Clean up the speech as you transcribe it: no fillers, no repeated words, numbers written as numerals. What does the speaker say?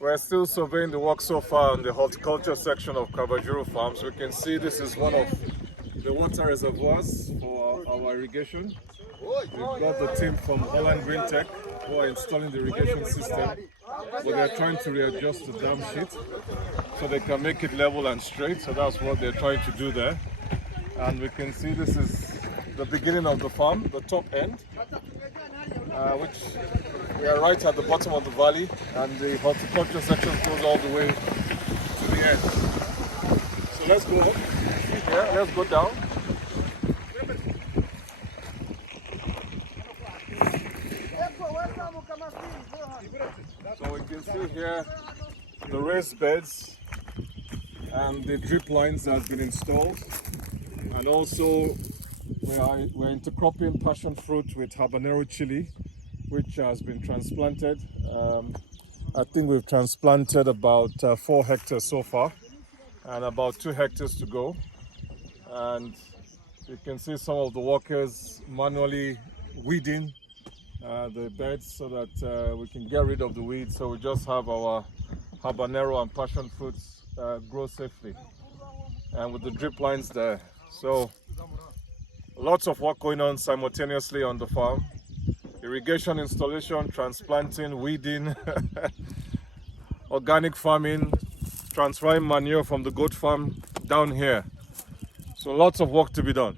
We're still surveying the work so far on the horticulture section of Kava Juru Farms. We can see this is one of the water reservoirs for our irrigation. We've got the team from Holland Green Tech who are installing the irrigation system, but they're trying to readjust the dam sheet so they can make it level and straight. So that's what they're trying to do there. And we can see this is the beginning of the farm, the top end, which we are right at the bottom of the valley, and the horticulture section goes all the way to the end. So let's go up. Yeah, let's go down. So we can see here the raised beds and the drip lines that have been installed, and also we're intercropping passion fruit with habanero chili, which has been transplanted. I think we've transplanted about 4 hectares so far, and about 2 hectares to go. And you can see some of the workers manually weeding the beds so that we can get rid of the weeds, so we just have our habanero and passion fruits grow safely, and with the drip lines there. So lots of work going on simultaneously on the farm: irrigation installation, transplanting, weeding, organic farming, transferring manure from the goat farm down here. So lots of work to be done.